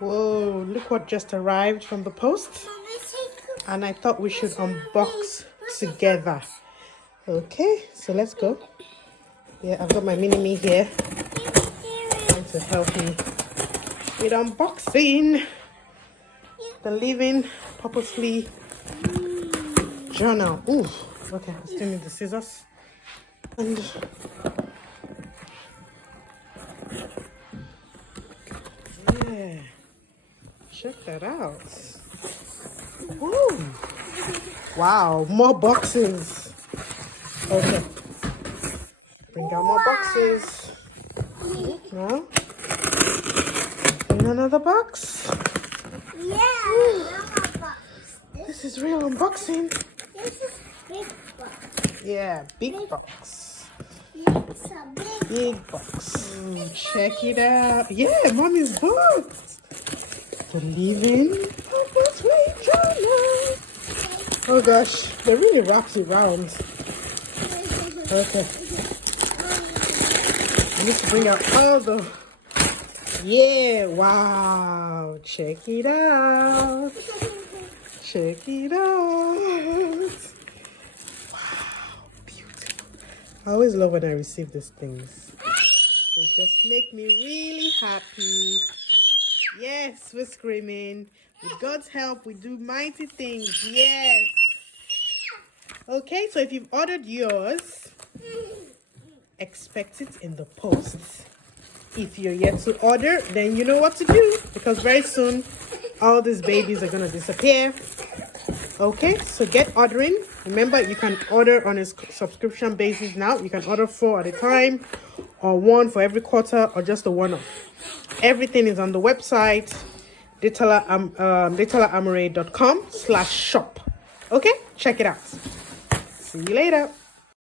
Whoa, look what just arrived from the post. And I thought we should unbox together. Okay, so let's go. Yeah, I've got my mini-me here trying to help me with unboxing the Living Purposefully Journal. Ooh, okay, I still need the scissors. And yeah, check that out. Ooh. Wow, more boxes. Okay, bring out more boxes. Now, in another box. Yeah, box. This is real unboxing. This is big box. Yeah, big box. It's a Big box. Check it out. Yeah, mommy's book. The Living Purposefully Journal. Oh gosh, they really wrapped it round. Okay. I need to bring out all the... Yeah, wow. Check it out. Check it out. Wow, beautiful. I always love when I receive these things. They just make me really happy. Yes, we're screaming. With God's help, we do mighty things. Yes. Okay, so if you've ordered yours, expect it in the post. If you're yet to order, then you know what to do, because very soon all these babies are going to disappear. Okay, so get ordering. Remember, you can order on a subscription basis now. You can order 4 at a time, or 1 for every quarter, or just a one-off. Everything is on the website, detaileramore.com/shop. Okay, check it out. See you later.